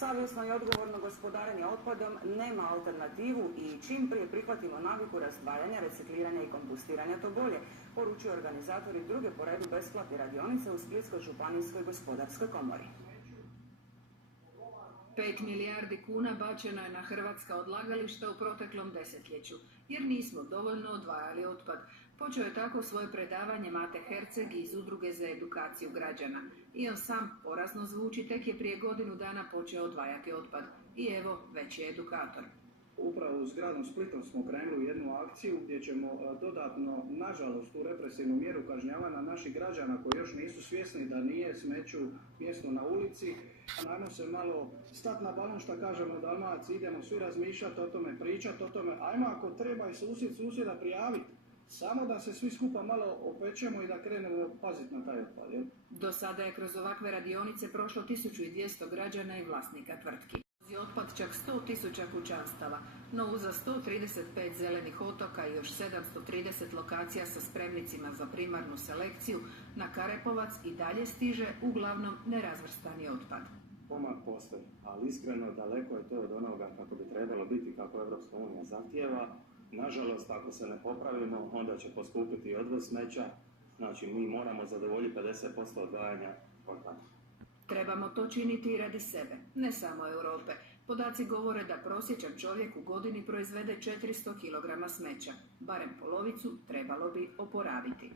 Savjesno i odgovorno gospodarenje otpadom nema alternativu i čim prije prihvatimo naviku razdvajanja, recikliranja i kompostiranja, to bolje, poručuju organizatori druge po redu besplatne radionice u Splitskoj županijskoj gospodarskoj komori. 5 milijardi kuna bačeno je na hrvatska odlagališta u proteklom desetljeću, jer nismo dovoljno odvajali otpad. Počeo je tako svoje predavanje Mate Herceg iz Udruge za edukaciju građana. I on sam, porazno zvuči, tek je prije godinu dana počeo odvajati otpad. I evo, već je edukator. Upravo s gradom Splitom smo krenuli jednu akciju gdje ćemo dodatno, nažalost, tu represivnu mjeru kažnjavanja naših građana koji još nisu svjesni da nije smeću mjesto na ulici. Ajmo se malo stati na balon, što kažemo u Dalmaciji, idemo svi razmišljati o tome, pričati o tome, ajmo ako treba i susjeda prijaviti. Samo da se svi skupa malo opečemo i da krenemo paziti na taj otpad. Do sada je kroz ovakve radionice prošlo 1200 građana i vlasnika tvrtki. Otpad čak 100.000 kućanstava, no uza 135 zelenih otoka i još 730 lokacija sa spremnicima za primarnu selekciju, na Karepovac i dalje stiže uglavnom nerazvrstani otpad. Pomak postoji, ali iskreno daleko je to od onoga kako bi trebalo biti, kako Europska unija zahtijeva. Nažalost, ako se ne popravimo, onda će poskupiti odvoz smeća, znači mi moramo zadovoljiti 50% odvajanja otpada. Trebamo to činiti i radi sebe, ne samo Europe. Podaci govore da prosječan čovjek u godini proizvede 400 kg smeća. Barem polovicu trebalo bi oporaviti.